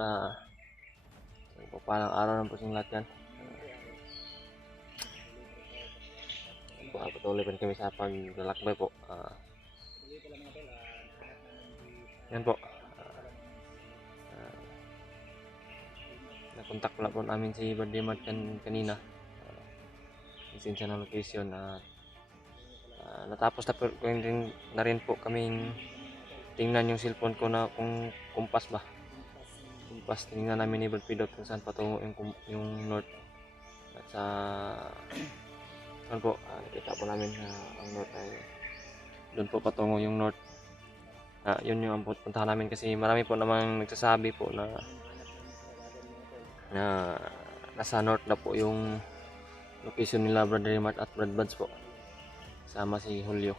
idol, palang araw na po sa inyo lahat yan. Patuloy pa rin kami sa paglalakbay po. Yan po. Nakontak pala po namin si Birthday Mart kanina. Isin siya ng location at natapos na rin po kaming tingnan yung cellphone ko na kung kumpas ba. Kumpas, tingnan namin ni Birthday kung saan patungo yung north. At sa po, nakita po namin na ang north ay doon po patungo yung north. Yun yung puntahan namin kasi marami po namang nagsasabi po na nasa north na po yung location nila Brother Mart at Brad Buds po. Sama si Julio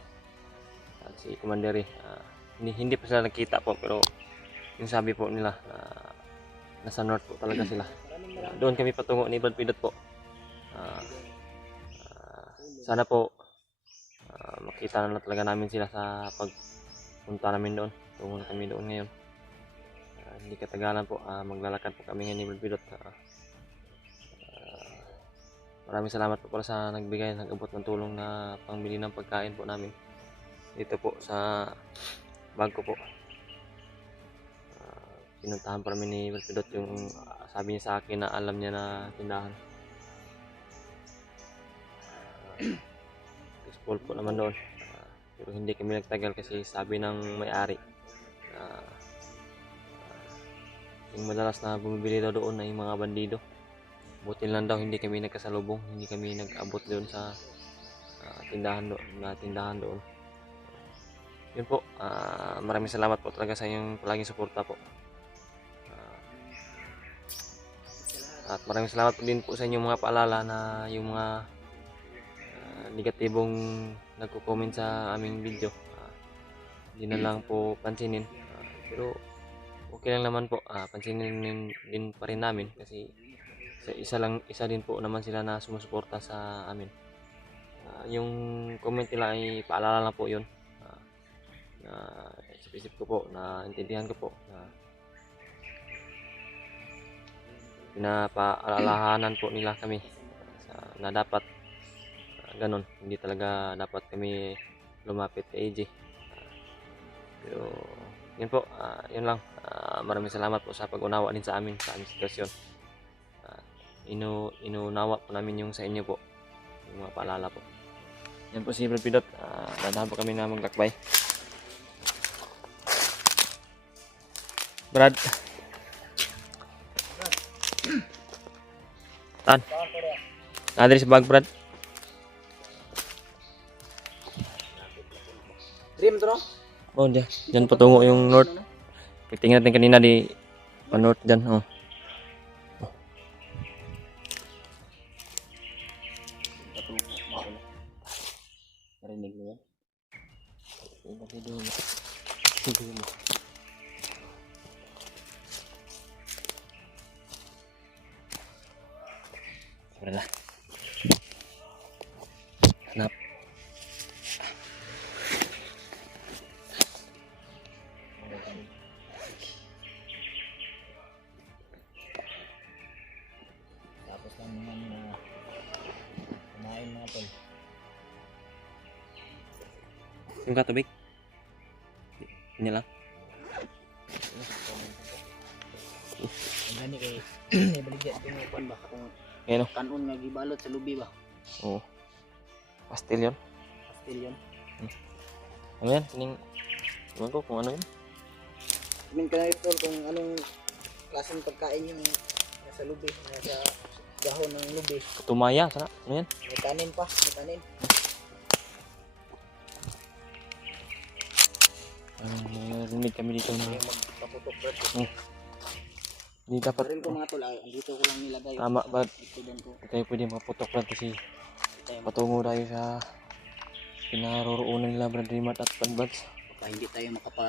at si Commander. Hindi pa sila nakita po, pero yung sabi po nila nasa north po talaga sila. Doon kami patungo ni Brad Pidot po. Sana po makita na talaga namin sila sa pagpunta namin doon. Tungo na kami doon ngayon. Hindi katagalan po, maglalakad po kami ngayon ni Brad Pidot. Maraming salamat po pala sa nagbigay, nag-abot ng tulong na pangbili ng pagkain po namin dito po sa bag ko po. Pinuntahan pa namin ni Brad Pidot yung sabi niya sa akin na alam niya na tindahan. Peaceful po naman doon, pero hindi kami nagtagal kasi sabi ng may-ari yung madalas na bumibili daw doon ay mga bandido. Buti lang daw hindi kami nagkasalubong, hindi kami nag-abot doon sa tindahan doon. Yun po, maraming salamat po talaga sa inyong palaging suporta po. At maraming salamat po din po sa inyong mga paalala na yung mga negatibong nagko-comment sa aming video. Hindi na lang po pansinin. Pero okay lang naman po, pansinin din pa rin namin kasi isa din po naman sila na sumusuporta sa amin. Yung comment nila ay paalala lang po yun. Isip ko po, na intindihan ko po na pinapaalalahanan po nila kami na dapat ganun, hindi talaga dapat kami lumapit kay AJ. Pero yun po, yun lang. Maraming salamat po sa pag-unawa din sa aming sitwasyon. Inunawa po namin yung sa inyo po, yung mga paalala po. Yan po si Brad Pidot, dadahan po kami na maglakbay. Brad. Tan. Nadiri sa bag, Brad. Dream to no? Oh, diyan patungo yung north. Tingnan natin kanina di north diyan, oh. Narinig mo yan? Sige mo. Wala. Hanap. Tapos lang naman na kumain natin. Yung katubig? Ini lang. Ang gani kay ibaligyan ko ng kwan ba? Kung Ayan, oh. kanon nga gibalot sa lubi ba? Oo. Pastil yun. Pastil yan. Ano yan? Tining... Ewan ko kung ano yun. Sabihin ka na ito kung anong klaseng pagkain yung nasa lubi, nasa dahon ng lubi. Katumaya, sana. Ano yan? May tanin pa, may tanin. Narinig kami dito na... Yung magpaputok rin. Hindi dapat... Rin ko mga tol, dito ko lang nilagay. Tama, but... Ito din ko. Hindi tayo pwede maputok lang kasi... Patungo tayo sa... Pinaroroonan nila Brother Mart at Brad Buds. Baka hindi tayo ano ba?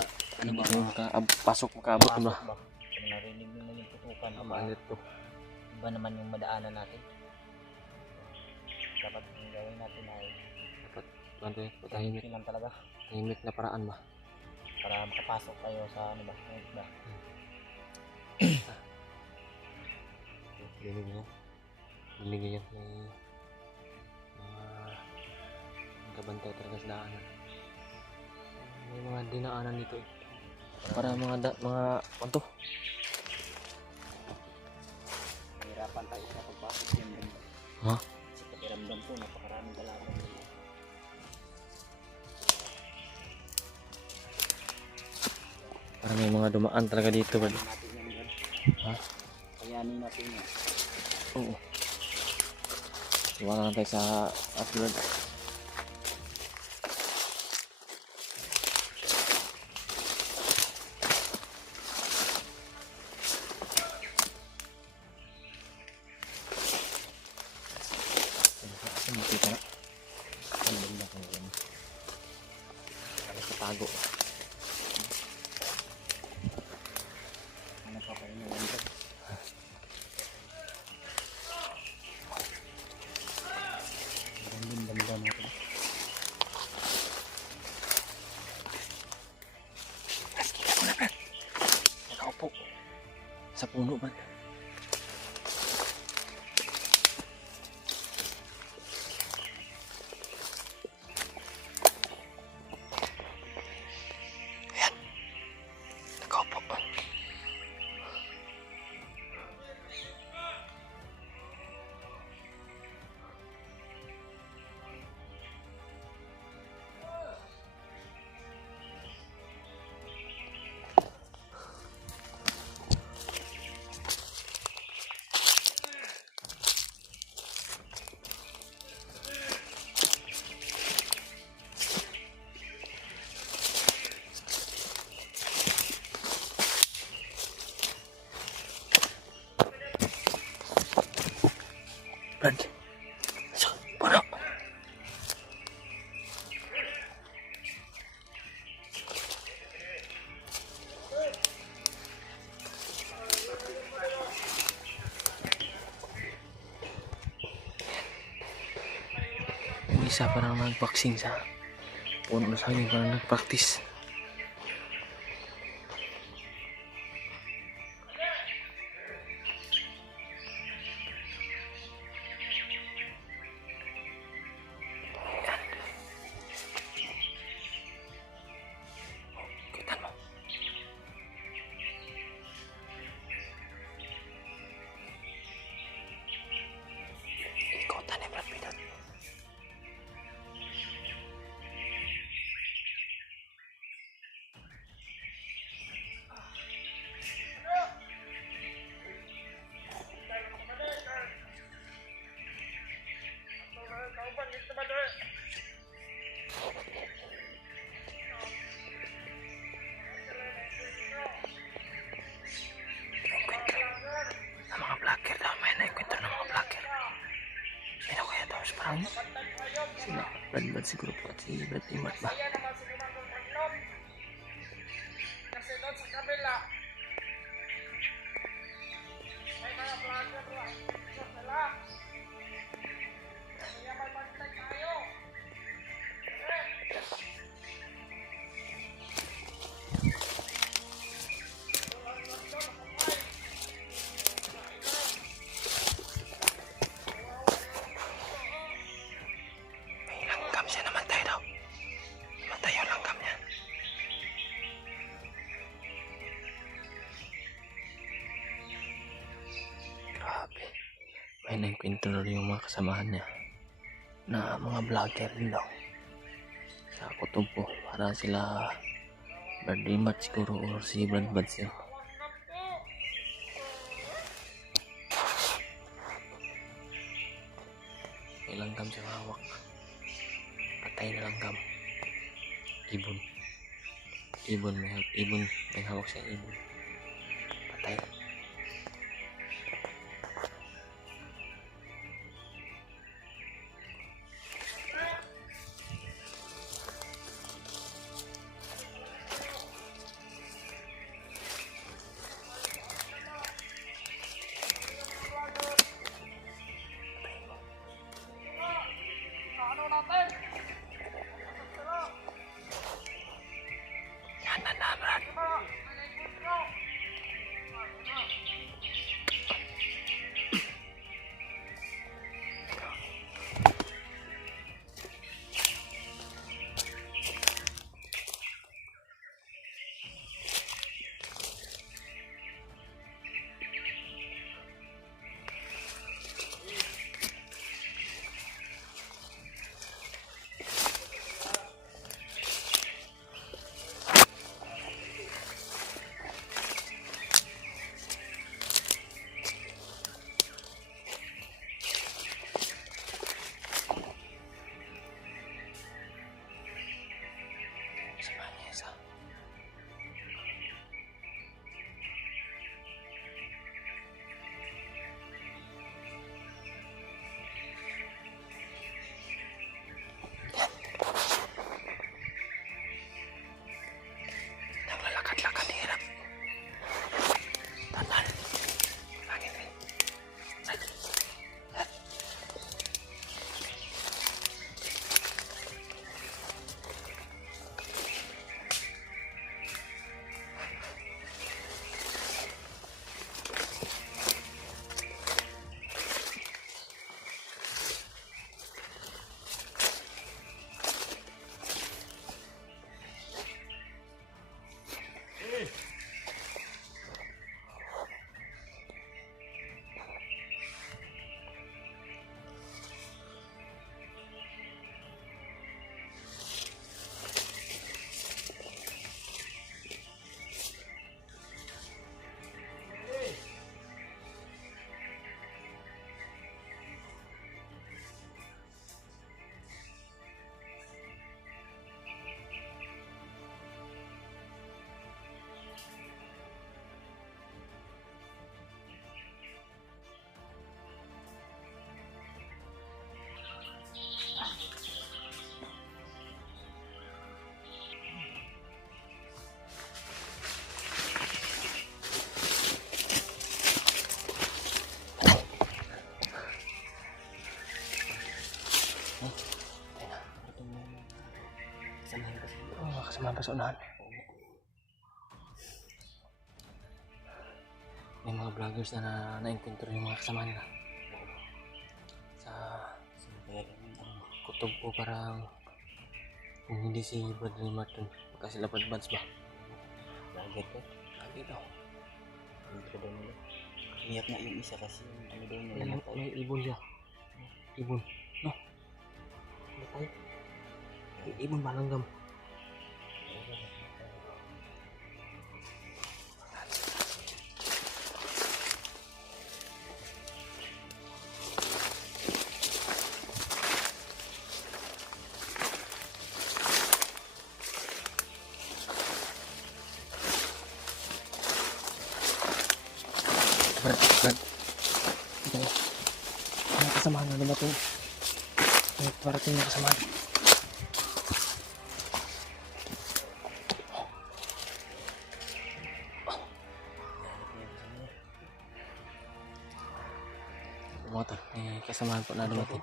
Makaabot na ba? Kung narinig nyo na yung putukan. Malit to. Iba naman yung madaanan natin. Dapat yung gawin natin ay Tahimik lang talaga. na paraan ba? Para makapasok kayo sa ano ba? Dinig nyo. Dinig nyo yan. May mga kabantay talaga sa daanan. May mga dinaanan dito eh. Para mga ano to? Nahirapan tayo sa pagpasok yan. Ha? Sa pakiramdam po, napakaraming dalaman. Para may mga dumaan talaga dito. Bad. Natin yan, Brad. Ha? Kayanin natin yan. Oo. Iwala lang tayo sa upload. Makita na. Ang ganda ko yun. Tago. Ano pa kayo na yan, Brad? Gandang banda natin. Kita ko na, Brad. Nakaupo. Sa puno, Brad. Ayan. Nakaupo. Brad. So, puno. Yung isa parang nag-boxing sa puno sa akin, parang nag-practice. Kita mo. Ikotan ni Brad Pitt. Ang mga vlogger daw, may naikwento ng mga vlogger. Sino kaya daw? Parang sila. Brad siguro po at si Brad Imat ba? Kasi doon sa kabila, may mga vlogger lang. So sila, kaya magbantay tayo. May langgam siya, namatay daw. Namatay yung langgam niya. Grabe. May naikwento na rin yung mga kasamahan niya na mga vlogger din daw. Sa Cotabato, para sila Brad Imat siguro or si Brad Badsel. May langgam siyang hawak. Patay na langgam. Ibon. May hawak siyang ibon. Patay. Ano natin? Yan na, Brad. Diba? May naikwento. Patay na. Itong samahan kasi. Oo, mga kasama pa sa unahan. May mga vloggers na na-encounter yung mga kasama nila. Sa Kaya kutob po parang kung hindi si Brother Martin, kasi lapad buds ba? target ko. Lagi daw. Intro daw nila. Iyak nga yung isa kasi yung ano daw niya. May ibon siya. Ibon. No? Matay. Ibon balanggam. Brad. Ito. May kasamahan na dumating. May parating na kasamahan. Motor. May kasamahan po na dumating.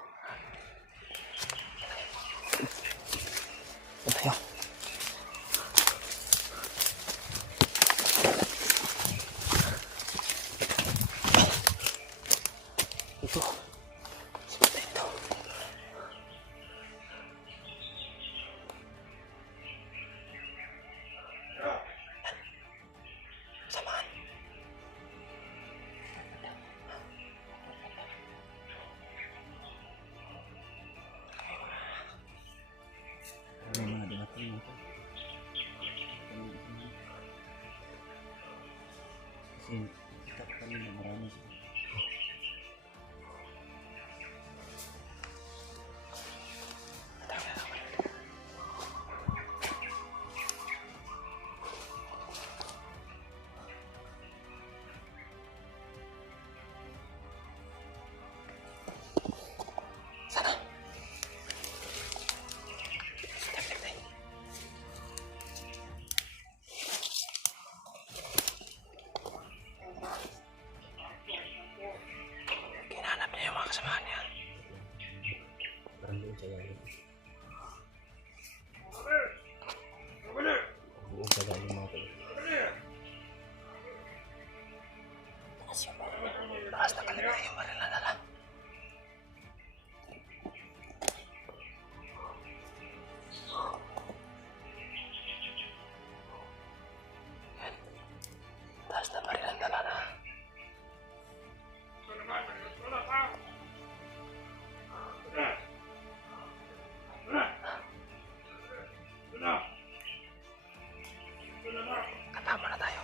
Ito tayo. Ito. Ito. Samahan. May mga dumating ito. Kasi kita ko kanina marami sila. Sana. Kinanap niya yung mga kasamahan niya. Parang doon sa lalim. Doon sa lalim mga tayo. Taas na kanila yung baril na dala. Yan. Taas na baril ang dala na. Katama na tayo.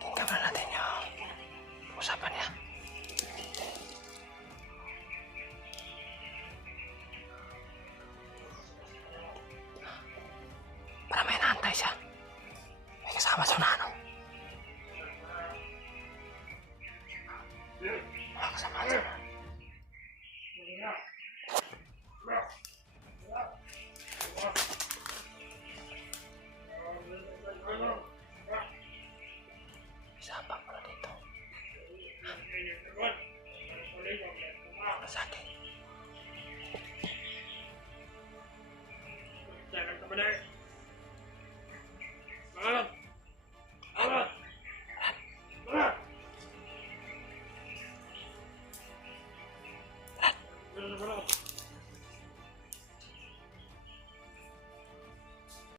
Tingnan na natin yung usapan niya. Para may naantay siya. May kasama sa unahan. Mga kasama sa unahan. Isabang mo na dito. Sa akin. Jangan kemana. Malam.